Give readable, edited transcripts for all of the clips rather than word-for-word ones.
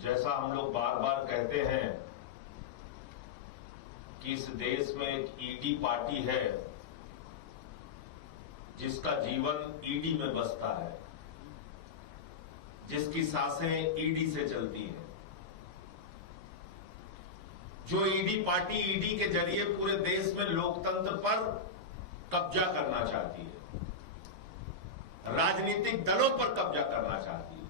जैसा हम लोग बार बार कहते हैं कि इस देश में एक ईडी पार्टी है जिसका जीवन ईडी में बसता है, जिसकी सांसें ईडी से चलती हैं, जो ईडी पार्टी ईडी के जरिए पूरे देश में लोकतंत्र पर कब्जा करना चाहती है, राजनीतिक दलों पर कब्जा करना चाहती है,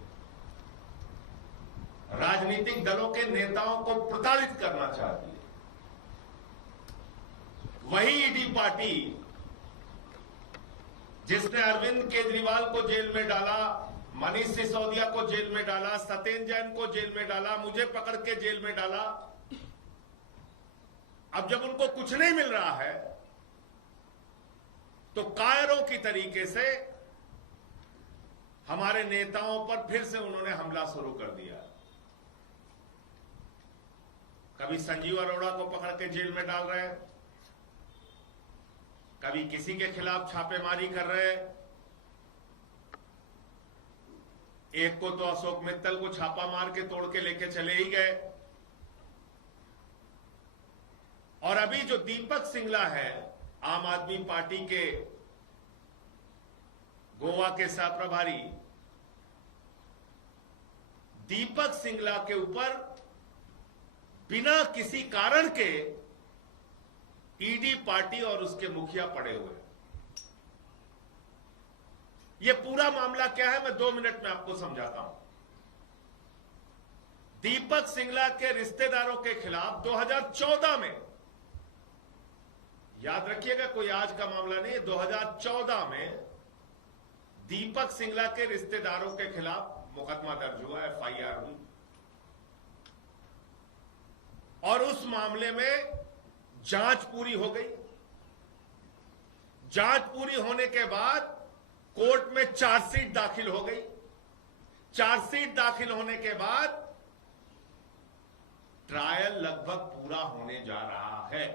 राजनीतिक दलों के नेताओं को प्रताड़ित करना चाहती है। वही ईडी पार्टी जिसने अरविंद केजरीवाल को जेल में डाला, मनीष सिसोदिया को जेल में डाला, सत्येंद्र जैन को जेल में डाला, मुझे पकड़ के जेल में डाला, अब जब उनको कुछ नहीं मिल रहा है तो कायरों की तरीके से हमारे नेताओं पर फिर से उन्होंने हमला शुरू कर दिया। कभी संजीव अरोड़ा को पकड़ के जेल में डाल रहे हैं, कभी किसी के खिलाफ छापेमारी कर रहे हैं। एक को तो अशोक मित्तल को छापा मार के तोड़ के लेके चले ही गए। और अभी जो दीपक सिंगला है, आम आदमी पार्टी के गोवा के सह प्रभारी, दीपक सिंगला के ऊपर बिना किसी कारण के ईडी पार्टी और उसके मुखिया पड़े हुए। यह पूरा मामला क्या है, मैं 2 मिनट में आपको समझाता हूं। दीपक सिंगला के रिश्तेदारों के खिलाफ 2014 में, याद रखिएगा कोई आज का मामला नहीं है, 2014 में दीपक सिंगला के रिश्तेदारों के खिलाफ मुकदमा दर्ज हुआ, एफआईआर हुई। और उस मामले में जांच पूरी हो गई। जांच पूरी होने के बाद कोर्ट में चार्जशीट दाखिल हो गई। चार्जशीट दाखिल होने के बाद ट्रायल लगभग पूरा होने जा रहा है।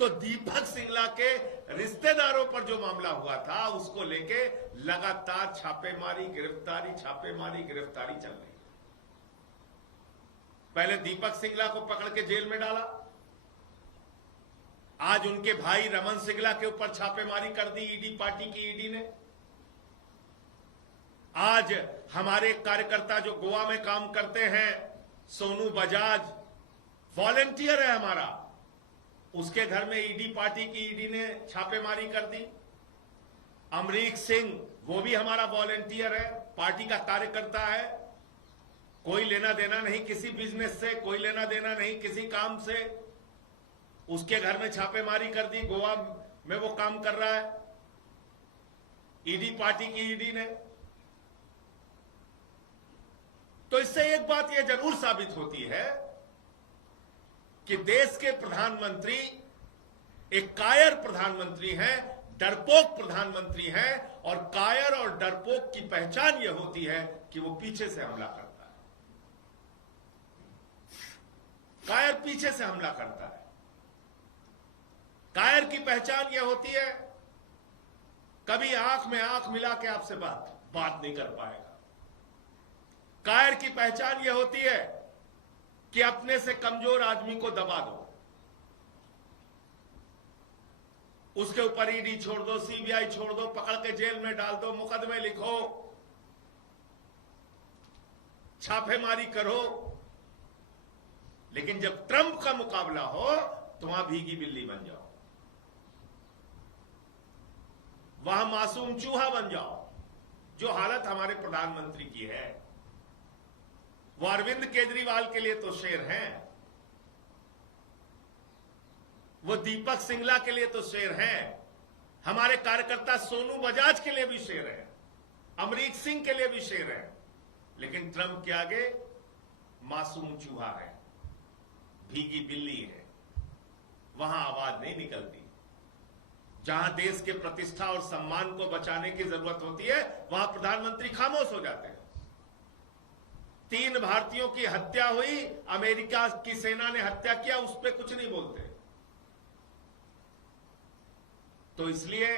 तो दीपक सिंगला के रिश्तेदारों पर जो मामला हुआ था उसको लेके लगातार छापेमारी, गिरफ्तारी, छापेमारी, गिरफ्तारी चल रही है। पहले दीपक सिंगला को पकड़ के जेल में डाला, आज उनके भाई रमन सिंगला के ऊपर छापेमारी कर दी ईडी पार्टी की ईडी ने। आज हमारे कार्यकर्ता जो गोवा में काम करते हैं, सोनू बजाज, वॉलेंटियर है हमारा, उसके घर में ईडी पार्टी की ईडी ने छापेमारी कर दी। अमरीक सिंह, वो भी हमारा वॉलेंटियर है, पार्टी का कार्यकर्ता है, कोई लेना देना नहीं किसी बिजनेस से, कोई लेना देना नहीं किसी काम से, उसके घर में छापेमारी कर दी। गोवा में वो काम कर रहा है ईडी पार्टी की ईडी ने। तो इससे एक बात यह जरूर साबित होती है कि देश के प्रधानमंत्री एक कायर प्रधानमंत्री हैं, डरपोक प्रधानमंत्री हैं। और कायर और डरपोक की पहचान यह होती है कि वो पीछे से हमला करता है। कायर पीछे से हमला करता है। कायर की पहचान यह होती है, कभी आंख में आंख मिला के आपसे बात नहीं कर पाएगा। कायर की पहचान यह होती है कि अपने से कमजोर आदमी को दबा दो, उसके ऊपर ईडी छोड़ दो, सीबीआई छोड़ दो, पकड़ के जेल में डाल दो, मुकदमे लिखो, छापेमारी करो। लेकिन जब ट्रंप का मुकाबला हो तो वहां भीगी बिल्ली बन जाओ, वहां मासूम चूहा बन जाओ। जो हालत हमारे प्रधानमंत्री की है, वो अरविंद केजरीवाल के लिए तो शेर हैं, वो दीपक सिंगला के लिए तो शेर हैं, हमारे कार्यकर्ता सोनू बजाज के लिए भी शेर है, अमरीक सिंह के लिए भी शेर है। लेकिन ट्रंप के आगे मासूम चूहा है, भीगी बिल्ली है, वहां आवाज नहीं निकलती। जहां देश के प्रतिष्ठा और सम्मान को बचाने की जरूरत होती है, वहां प्रधानमंत्री खामोश हो जाते हैं। 3 भारतीयों की हत्या हुई, अमेरिका की सेना ने हत्या किया, उस पर कुछ नहीं बोलते। तो इसलिए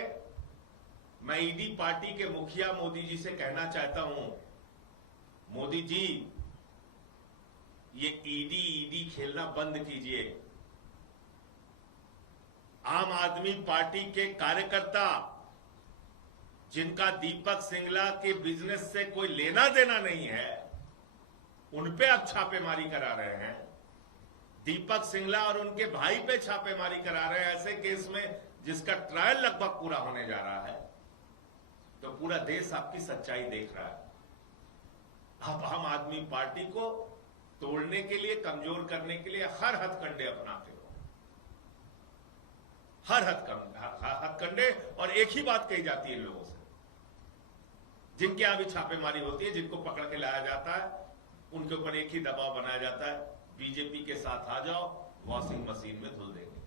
मैं ईडी पार्टी के मुखिया मोदी जी से कहना चाहता हूं, मोदी मोदी जी, ये ईडी खेलना बंद कीजिए। आम आदमी पार्टी के कार्यकर्ता जिनका दीपक सिंगला के बिजनेस से कोई लेना देना नहीं है, उन पे अब छापेमारी करा रहे हैं। दीपक सिंगला और उनके भाई पे छापेमारी करा रहे हैं ऐसे केस में जिसका ट्रायल लगभग पूरा होने जा रहा है। तो पूरा देश आपकी सच्चाई देख रहा है। आप आम आदमी पार्टी को तोड़ने के लिए, कमजोर करने के लिए हर हथकंडे अपनाते हो, हर हथकंडे। और एक ही बात कही जाती है इन लोगों से, जिनके यहां भी छापेमारी होती है, जिनको पकड़ के लाया जाता है, उनके ऊपर एक ही दबाव बनाया जाता है, बीजेपी के साथ आ जाओ, वॉशिंग मशीन में धुल देंगे।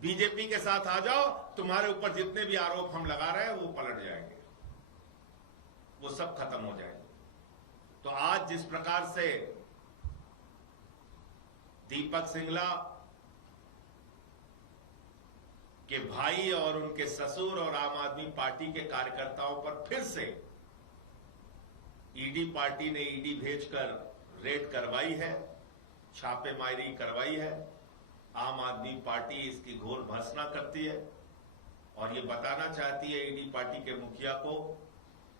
बीजेपी के साथ आ जाओ, तुम्हारे ऊपर जितने भी आरोप हम लगा रहे हैं वो पलट जाएंगे, वो सब खत्म हो जाएंगे। तो आज जिस प्रकार से दीपक सिंगला के भाई और उनके ससुर और आम आदमी पार्टी के कार्यकर्ताओं पर फिर से ईडी पार्टी ने ईडी भेजकर रेड करवाई है, छापेमारी करवाई है, आम आदमी पार्टी इसकी घोर भर्त्सना करती है और ये बताना चाहती है ईडी पार्टी के मुखिया को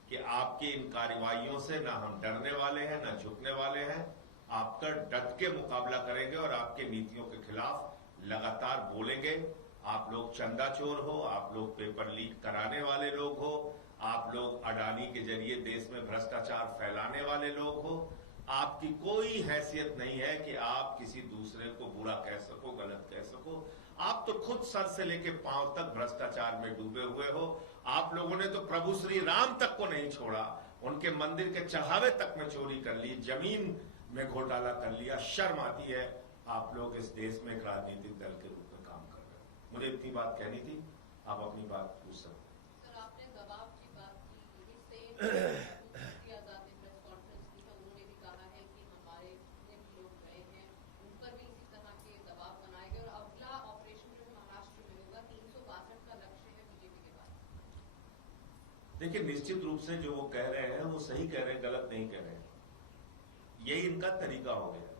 कि आपकी इन कार्रवाइयों से ना हम डरने वाले हैं, ना झुकने वाले हैं। आपका डट के मुकाबला करेंगे और आपके नीतियों के खिलाफ लगातार बोलेंगे। आप लोग चंदा चोर हो, आप लोग पेपर लीक कराने वाले लोग हो, आप लोग अडानी के जरिए देश में भ्रष्टाचार फैलाने वाले लोग हो। आपकी कोई हैसियत नहीं है कि आप किसी दूसरे को बुरा कह सको, गलत कह सको। आप तो खुद सर से लेके पांव तक भ्रष्टाचार में डूबे हुए हो। आप लोगों ने तो प्रभु श्री राम तक को नहीं छोड़ा, उनके मंदिर के चढ़ावे तक में चोरी कर ली, जमीन में घोटाला कर लिया। शर्म आती है। आप लोग इस देश में एक राजनीतिक दल के रूप में काम कर रहे हैं। मुझे इतनी बात कहनी थी, आप अपनी बात पूछ सकते हैं। सर, आपने दबाव की बात की, इससे देखिए, निश्चित रूप से जो वो कह रहे हैं वो सही कह रहे हैं, गलत नहीं कह रहे हैं। यही इनका तरीका हो गया,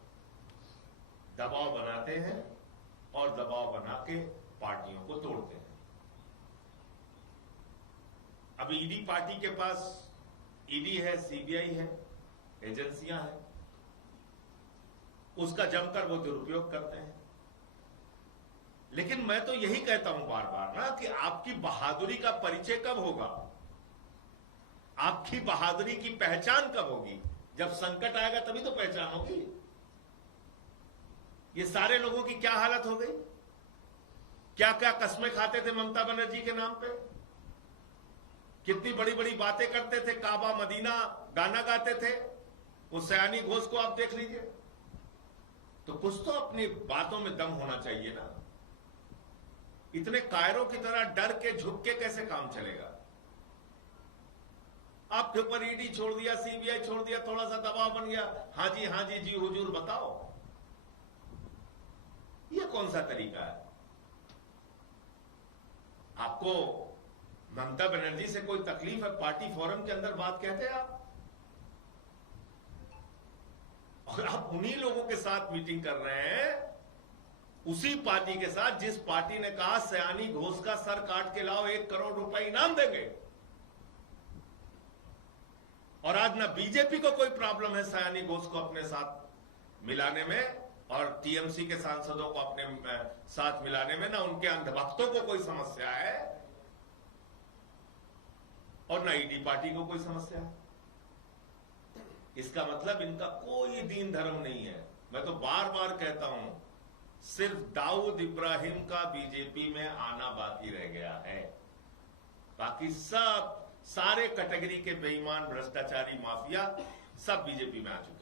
दबाव बनाते हैं और दबाव बना के पार्टियों को तोड़ते हैं। अब ईडी पार्टी के पास ईडी है, सीबीआई है, एजेंसियां हैं, उसका जमकर वो दुरुपयोग करते हैं। लेकिन मैं तो यही कहता हूं बार बार ना कि आपकी बहादुरी का परिचय कब होगा, आपकी बहादुरी की पहचान कब होगी? जब संकट आएगा तभी तो पहचान होगी। ये सारे लोगों की क्या हालत हो गई, क्या क्या कस्में खाते थे ममता बनर्जी के नाम पे, कितनी बड़ी बड़ी बातें करते थे, काबा मदीना गाना गाते थे। उस सयानी घोष को आप देख लीजिए। तो कुछ तो अपनी बातों में दम होना चाहिए ना। इतने कायरों की तरह डर के झुक के कैसे काम चलेगा? आपके ऊपर ईडी छोड़ दिया, सीबीआई छोड़ दिया, थोड़ा सा दबाव बन गया, हाँ जी जी हुजूर बताओ। ये कौन सा तरीका है? आपको ममता बनर्जी से कोई तकलीफ है? पार्टी फोरम के अंदर बात कहते हैं आप, और आप उन्हीं लोगों के साथ मीटिंग कर रहे हैं, उसी पार्टी के साथ जिस पार्टी ने कहा सयानी घोष का सर काट के लाओ, 1 करोड़ रुपए इनाम देंगे। और आज ना बीजेपी को कोई प्रॉब्लम है सयानी घोष को अपने साथ मिलाने में, और टीएमसी के सांसदों को अपने साथ मिलाने में, ना उनके अंधभक्तों को कोई समस्या है और ना ईडी पार्टी को कोई समस्या है। इसका मतलब इनका कोई दीन धर्म नहीं है। मैं तो बार बार कहता हूं, सिर्फ दाऊद इब्राहिम का बीजेपी में आना बाकी रह गया है। बाकी सब सारे कैटेगरी के बेईमान भ्रष्टाचारी माफिया सब बीजेपी में आ चुके हैं।